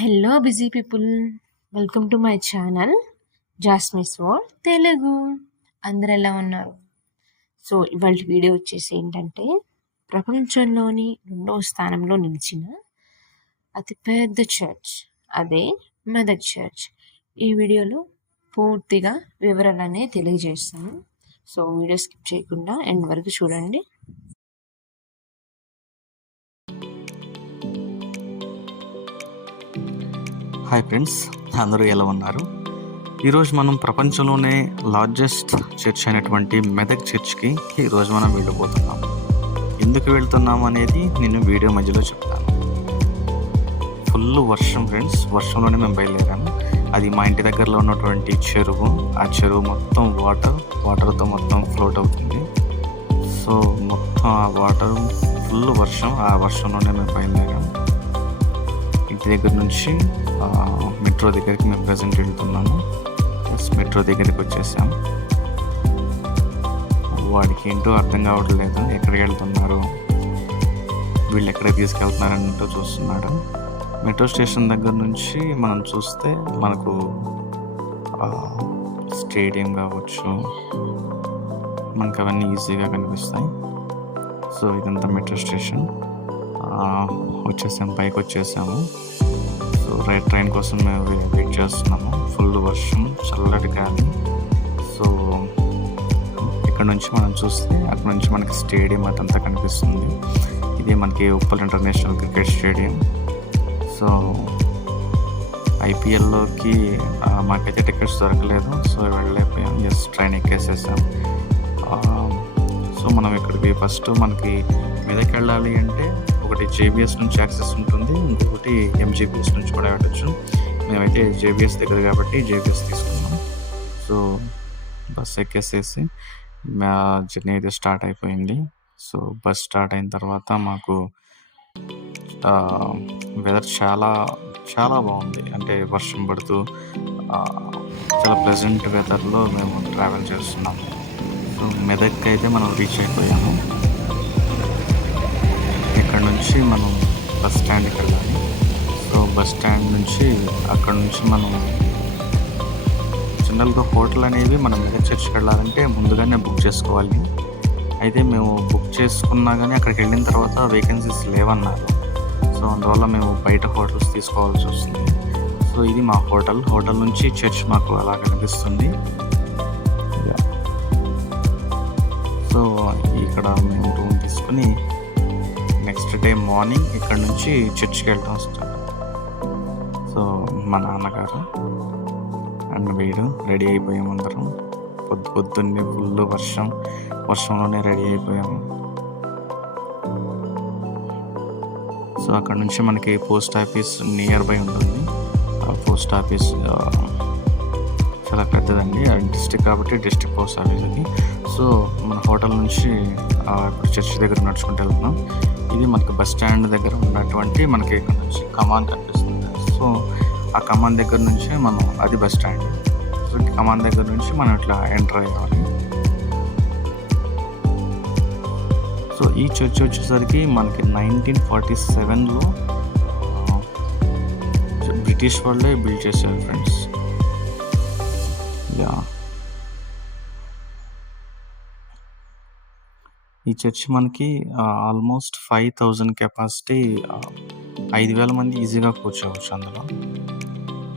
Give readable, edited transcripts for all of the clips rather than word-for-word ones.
Hello busy people, welcome to my channel Jasmi's world Telugu. అందరు ఎలా ఉన్నారు? సో ఇవాళ వీడియో వచ్చేసి ఏంటంటే, ప్రపంచంలోని 2వ స్థానంలో నిలిచిన అతిపెద్ద చర్చ్, అదే మెదక్ చర్చ్. ఈ వీడియోలో పూర్తిగా వివరాలనే తెలియజేస్తాను. సో వీడియో స్కిప్ చేయకుండా ఎండ్ వరకు చూడండి. హాయ్ ఫ్రెండ్స్, అందరూ ఎలా ఉన్నారు? ఈరోజు మనం ప్రపంచంలోనే లార్జెస్ట్ చర్చ్ అయినటువంటి మెదక్ చర్చ్కి ఈరోజు మనం వెళ్ళిపోతున్నాం. ఎందుకు వెళ్తున్నాం అనేది నేను వీడియో మధ్యలో చెప్తాను. ఫుల్ వర్షం ఫ్రెండ్స్, వర్షంలోనే మేము బయలుదేరాము. అది మా ఇంటి దగ్గరలో ఉన్నటువంటి చెరువు. ఆ చెరువు మొత్తం వాటర్తో మొత్తం ఫ్లోట్ అవుతుంది. సో మొత్తం ఆ వాటర్ ఫుల్ వర్షం, ఆ వర్షంలోనే మేము బయలుదేరాము. ఇంటి దగ్గర నుంచి మెట్రో దగ్గరికి మేము ప్రజెంట్ వెళ్తున్నాము. మెట్రో దగ్గరికి వచ్చేసాం. వాడికి ఏంటో అర్థం కావట్లేదు, ఎక్కడికి వెళ్తున్నారు, వీళ్ళు ఎక్కడికి తీసుకెళ్తున్నారంటూ చూస్తున్నాడు. మెట్రో స్టేషన్ దగ్గర నుంచి మనం చూస్తే మనకు స్టేడియం కావచ్చు, మనకు అవన్నీ ఈజీగా కనిపిస్తాయి. సో ఇదంతా మెట్రో స్టేషన్. వచ్చేసాము, పైకి వచ్చేసాము. సో ట్రైన్ కోసం మేము వెయిట్ చేస్తున్నాము. ఫుల్ వర్షం, చల్లటి గాలి. సో ఇక్కడ నుంచి మనం చూస్తే అక్కడ నుంచి మనకి స్టేడియం అదంతా కనిపిస్తుంది. ఇది మనకి Uppal international cricket stadium. So ఐపీఎల్లోకి మాకైతే టికెట్స్ దొరకలేదు, సో వెళ్ళలేకపోయాం. జస్ట్ ట్రైన్ ఎక్కేసేసాం. సో మనం ఇక్కడికి ఫస్ట్ మనకి మీదకి వెళ్ళాలి అంటే ఒకటి జేబీఎస్ నుంచి యాక్సెస్ ఉంటుంది, ఇంకొకటి ఎంజీబీఎస్ నుంచి కూడా వెళ్ళచ్చు. మేమైతే జేబీఎస్ దగ్గర కాబట్టి జేబీఎస్ తీసుకున్నాం. సో బస్ ఎక్కేసేసి మా జర్నీ అయితే స్టార్ట్ అయిపోయింది. సో బస్ స్టార్ట్ అయిన తర్వాత మాకు వెదర్ చాలా చాలా బాగుంది. అంటే వర్షం పడుతూ చాలా ప్లెజెంట్ వెదర్లో మేము ట్రావెల్ చేస్తున్నాము. సో మెదక్ అయితే మనం రీచ్ అయిపోయాము. ఇక్కడ నుంచి మనం బస్ స్టాండ్కి వెళ్ళాలి. సో బస్ స్టాండ్ నుంచి అక్కడ నుంచి మనం జనరల్గా హోటల్ అనేవి మనం మెదక్ చర్చ్కి వెళ్ళాలంటే ముందుగానే బుక్ చేసుకోవాలి. అయితే మేము బుక్ చేసుకున్నా కానీ అక్కడికి వెళ్ళిన తర్వాత వేకెన్సీస్ లేవన్నారు. సో అందువల్ల మేము బయట హోటల్స్ తీసుకోవాల్సి వస్తుంది. సో ఇది మా హోటల్ నుంచి చర్చ్ మాకు అలా కనిపిస్తుంది. సో ఇక్కడ మేము రూమ్ తీసుకుని నెక్స్ట్ డే మార్నింగ్ ఇక్కడ నుంచి చర్చ్కి వెళ్ళడం స్టార్ట్. సో మా నాన్నగారు అండ్ వీడు రెడీ అయిపోయాము. అందరం పొద్దున్నే ఫుల్ వర్షంలోనే రెడీ అయిపోయాము. సో అక్కడ నుంచి మనకి పోస్ట్ ఆఫీస్ నియర్ బై ఉంటుంది. ఆ పోస్ట్ ఆఫీస్ చాలా పెద్దదండి, డిస్ట్రిక్ట్ కాబట్టి డిస్ట్రిక్ట్ పోస్ట్ ఆఫీస్ అది. సో మన హోటల్ నుంచి ఇప్పుడు చర్చ్ దగ్గర నడుచుకుంటూ వెళ్తున్నాం. ఇది మనకి బస్ స్టాండ్ దగ్గర ఉన్నటువంటి మనకి ఇక్కడ నుంచి కమాన్ కనిపిస్తుంది. సో ఆ కమాన్ దగ్గర నుంచి మనం, అది బస్ స్టాండ్. సో కమాన్ దగ్గర నుంచి మనం ఇట్లా ఎంటర్ అయ్యాలి. సో ఈ చర్చ్ వచ్చేసరికి మనకి 1947లో బ్రిటిష్ వాళ్ళే బిల్డ్ చేశారు ఫ్రెండ్స్. ఈ చర్చ్ మనకి ఆల్మోస్ట్ 5000 కెపాసిటీ, 5000 మంది ఈజీగా కూర్చోవచ్చు అందులో.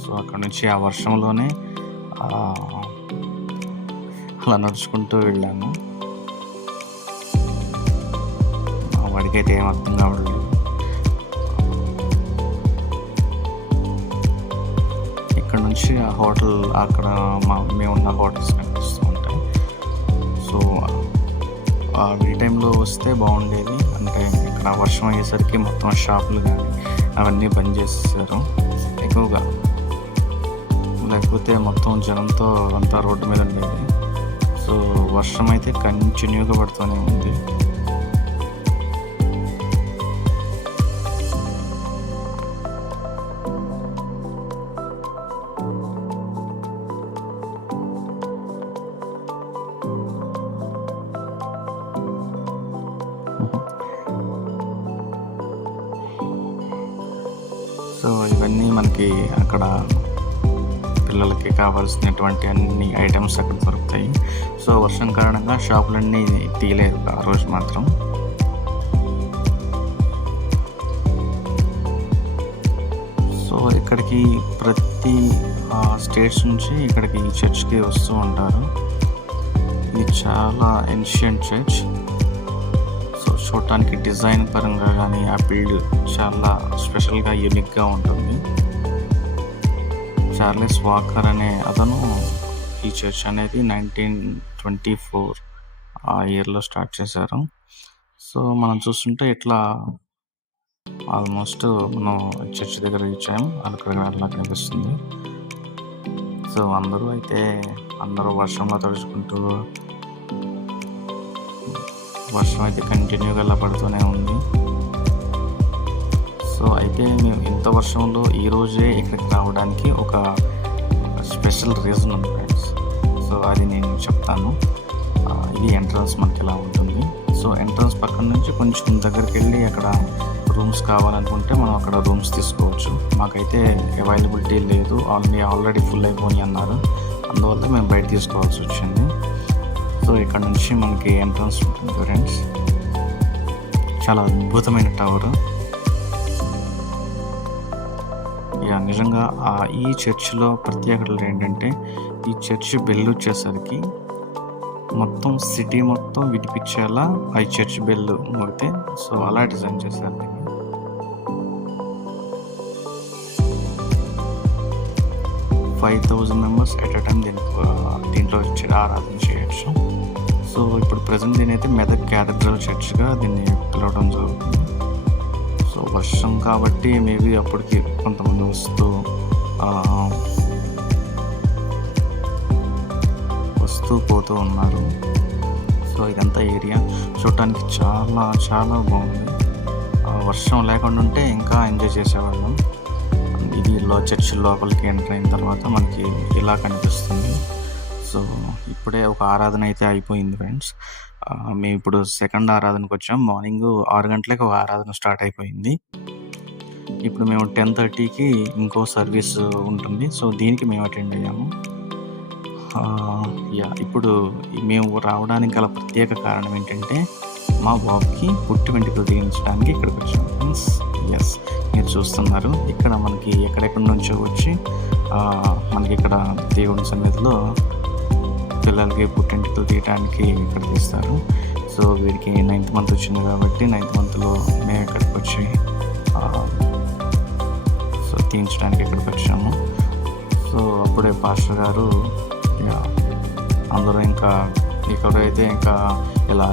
సో అక్కడ నుంచి ఆ వర్షంలోనే అలా నడుచుకుంటూ వెళ్ళాము. వాడికైతే ఏం అర్థం కావట్లేదు. ఇక్కడ నుంచి ఆ హోటల్, అక్కడ మేమున్న హోటల్స్ కనిపిస్తూ ఉంటాయి. సో ఈ టైంలో వస్తే బాగుండేది. అంటే ఇక్కడ వర్షం అయ్యేసరికి మొత్తం షాపులు కానీ అవన్నీ బంద్ చేసేసారు ఎక్కువగా, లేకపోతే మొత్తం జనంతో అంతా రోడ్డు మీద ఉండేది. సో వర్షం అయితే కంటిన్యూగా పడుతూనే ఉంది. సో అవన్నీ మనకి అక్కడ పిల్లలకి కావాల్సినటువంటి అన్ని ఐటమ్స్ అక్కడ దొరుకుతాయి. సో వర్షం కారణంగా షాపులన్నీ తీయలేదు ఆ రోజు మాత్రం. సో ఇక్కడికి ప్రతి స్టేట్స్ నుంచి ఇక్కడికి ఈ చర్చ్కి వస్తూ ఉంటారు. ఇది చాలా ఏన్షియంట్ చర్చ్. సో చూడటానికి డిజైన్ పరంగా కానీ ఆ బిల్డ్ చాలా స్పెషల్గా యూనిక్గా ఉంటుంది. చార్లెస్ వాకర్ అనే అతను ఈ చర్చ్ అనేది 1924 ఆ ఇయర్లో స్టార్ట్ చేశారు. సో మనం చూస్తుంటే ఇట్లా ఆల్మోస్ట్ మనం చర్చ్ దగ్గర రీచ్ అయ్యాం. అలా కనిపిస్తుంది. సో అందరూ వర్షంలో తడుచుకుంటూ, వర్షం అయితే కంటిన్యూగా అలా పడుతూనే ఉంది. సో అయితే మేము ఇంత వర్షంలో ఈరోజే ఇక్కడికి రావడానికి ఒక స్పెషల్ రీజన్ ఉంది ఫ్రెండ్స్. సో అది నేను చెప్తాను. ఇది ఎంట్రన్స్ మనకి ఇలా ఉంటుంది. సో ఎంట్రన్స్ పక్కన నుంచి కొంచెం దగ్గరికి వెళ్ళి అక్కడ రూమ్స్ కావాలనుకుంటే మనం అక్కడ రూమ్స్ తీసుకోవచ్చు. మాకైతే అవైలబిలిటీ లేదు, ఆల్రెడీ ఫుల్ అయిపోయి అన్నారు. అందువల్ల మేము బయట తీసుకోవాల్సి వచ్చింది. సో ఇక్కడ నుంచి మనకి ఎంట్రన్స్ ఉంటుంది ఫ్రెండ్స్. చాలా అద్భుతమైన టవర్. నిజంగా ఈ చర్చిలో ప్రత్యేకతలు ఏంటంటే, ఈ చర్చ్ బెల్ వచ్చేసరికి మొత్తం సిటీ మొత్తం వినిపించేలా ఆ చర్చ్ బెల్ మోగితే, సో అలా డిజైన్ చేశారు. 5,000 మెంబర్స్ ఎట్ అ టైం దీంట్లో వచ్చి ఆరాధన చేయొచ్చు. సో ఇప్పుడు ప్రజెంట్ దీని అయితే మెదక్ క్యాథడ్రల్ చర్చ్గా దీన్ని పిలవడం జరుగుతుంది. సో వర్షం కాబట్టి మేబీ అప్పటికి కొంతమంది వస్తూ పోతూ ఉన్నారు. సో ఇదంతా ఏరియా చూడటానికి చాలా చాలా బాగుంది. వర్షం లేకుండా ఉంటే ఇంకా ఎంజాయ్ చేసేవాళ్ళం. ఇది చర్చ్ లోపలికి ఎంటర్ అయిన తర్వాత మనకి ఇలా కనిపిస్తుంది. సో ఇప్పుడే ఒక ఆరాధన అయితే అయిపోయింది ఫ్రెండ్స్. మేము ఇప్పుడు సెకండ్ ఆరాధనకు వచ్చాం. మార్నింగ్ 6 గంటలకు ఒక ఆరాధన స్టార్ట్ అయిపోయింది. ఇప్పుడు మేము 10:30కి ఇంకో సర్వీస్ ఉంటుంది. సో దీనికి మేము అటెండ్ అయ్యాము. ఇప్పుడు మేము రావడానికి గల ప్రత్యేక కారణం ఏంటంటే, మా బాబుకి పుట్టి వెంట్రుకలు తీయించడానికి ఇక్కడికి వచ్చాము ఫ్రెండ్స్. ఎస్, మీరు చూస్తున్నారు ఇక్కడ మనకి ఎక్కడెక్కడి నుంచో వచ్చి మనకి ఇక్కడ దేవుని సన్నిధిలో పిల్లలకి పుట్టెంటుకలు తీయడానికి ఇక్కడ తీస్తారు. సో వీడికి 9th మంత్ వచ్చింది కాబట్టి 9th మంత్లో మేము ఇక్కడికి వచ్చి సో తీయించడానికి ఇక్కడికి వచ్చాము. సో అప్పుడే పాస్టర్ గారు అందరూ ఇంకా ఎవరైతే ఇంకా ఇలా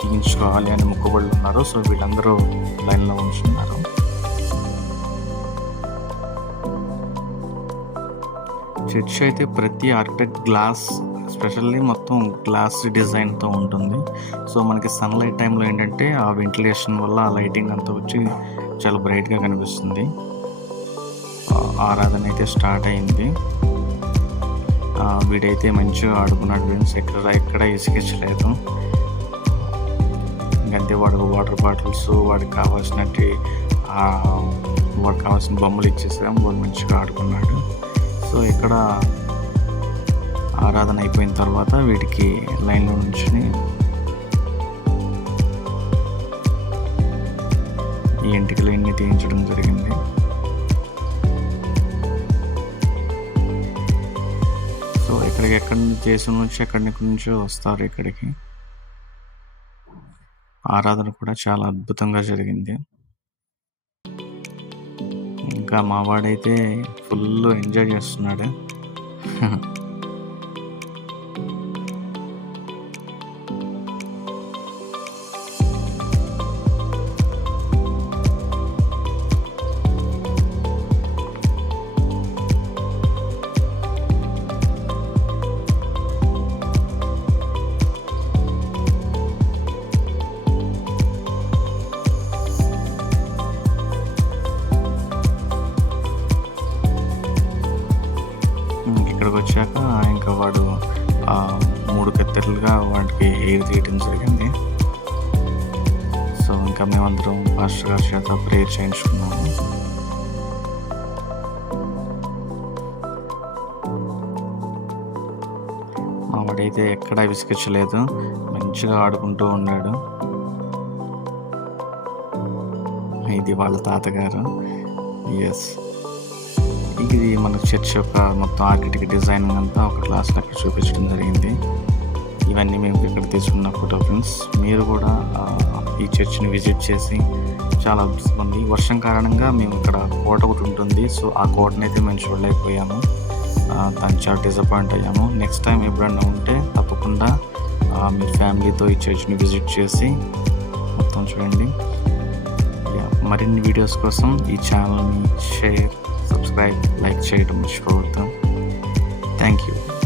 తీయించుకోవాలి అని మొక్కుబడులు ఉన్నారో, సో వీళ్ళందరూ లైన్లో ఉంచున్నారు. చర్చ్ అయితే ప్రతి ఆర్కిటెక్ట్ గ్లాస్, స్పెషల్లీ మొత్తం గ్లాస్ డిజైన్తో ఉంటుంది. సో మనకి సన్లైట్ టైంలో ఏంటంటే ఆ వెంటిలేషన్ వల్ల ఆ లైటింగ్ అంతా వచ్చి చాలా బ్రైట్గా కనిపిస్తుంది. ఆరాధన అయితే స్టార్ట్ అయింది. వీడైతే మంచిగా ఆడుకున్నాడు ఫ్రెండ్స్. ఎక్కడ ఇసుకించలేదు. ఇంకంతే వాటర్ బాటిల్స్, వాడికి కావాల్సిన బొమ్మలు ఇచ్చేసాం. వాడు మంచిగా ఆడుకున్నాడు. సో ఇక్కడ ఆరాధన అయిపోయిన తర్వాత వీటికి లైన్లో నుంచి ఈ ఎంటికలు ఎన్ని తీయించడం జరిగింది. సో ఇక్కడికి దేశం నుంచి ఎక్కడి నుంచో వస్తారు ఇక్కడికి. ఆరాధన కూడా చాలా అద్భుతంగా జరిగింది. ఇంకా మావాడైతే ఫుల్ ఎంజాయ్ చేస్తున్నాడు. ఇక్కడికి వచ్చాక ఇంకా వాడు 3 కత్తెరలుగా వాడికి ఎయిర్ తీయటం జరిగింది. సో ఇంకా మేమందరం పాస్టర్ గారి చేత ప్రేయర్ చేయించుకున్నాము. వాడైతే ఎక్కడా విసిగించలేదు, మంచిగా ఆడుకుంటూ ఉన్నాడు. ఇది వాళ్ళ తాతగారు. ఎస్, ఇది మన చర్చ్ యొక్క మొత్తం ఆర్కిటెక్ట్ డిజైనింగ్ అంతా ఒక క్లాస్లో అక్కడ చూపించడం జరిగింది. ఇవన్నీ మేము ఇక్కడ తీసుకున్న ఫోటో ఫ్రెండ్స్. మీరు కూడా ఈ చర్చ్ని విజిట్ చేసి చాలా అద్భుతమంది. వర్షం కారణంగా మేము ఇక్కడ కోట ఒకటి ఉంటుంది, సో ఆ కోటని అయితే మేము చూడలేకపోయాము. దాన్ని చాలా డిసప్పాయింట్ అయ్యాము. నెక్స్ట్ టైం ఎప్పుడన్నా ఉంటే తప్పకుండా మీ ఫ్యామిలీతో ఈ చర్చ్ని విజిట్ చేసి మొత్తం చూడండి. మరిన్ని వీడియోస్ కోసం ఈ ఛానల్ని షేర్, సబ్స్క్రైబ్, లైక్ చేయడం మర్చిపోవద్దు. Thank you.